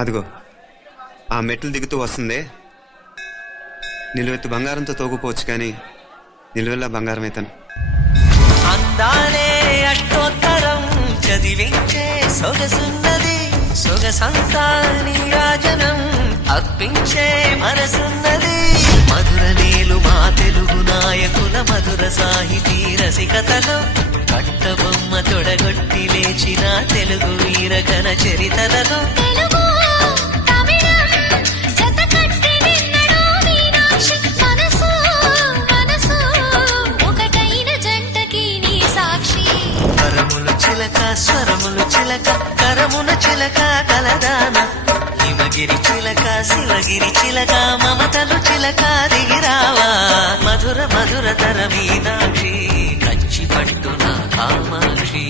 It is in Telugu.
అదిగో ఆ మెట్లు దిగుతూ వస్తుందే, నిలువెత్తు బంగారంతో తోగుపోవచ్చు కానీ నిలువెల్లా బంగారం అయితాను. అందాలే అట్టోత్తరం చదివించే సొగసున్నది, సొగసంతా నీరాజనం అర్పించే మనసున్నది. మధుర నేలు మా తెలుగు నాయకుల మధుర సాహితీ రసికతలో కట్టబొమ్మ తొడగొట్టి లేచిన తెలుగు వీరగణ చరితలలో స్వరములు చిలక కరమున చిలక కలదాన హిమగిరి చిలక శివగిరి చిలక మమతలు చిలక దిగిరావా మధుర మధుర తర మీనాక్షి కంచి పట్టున కామాక్షి.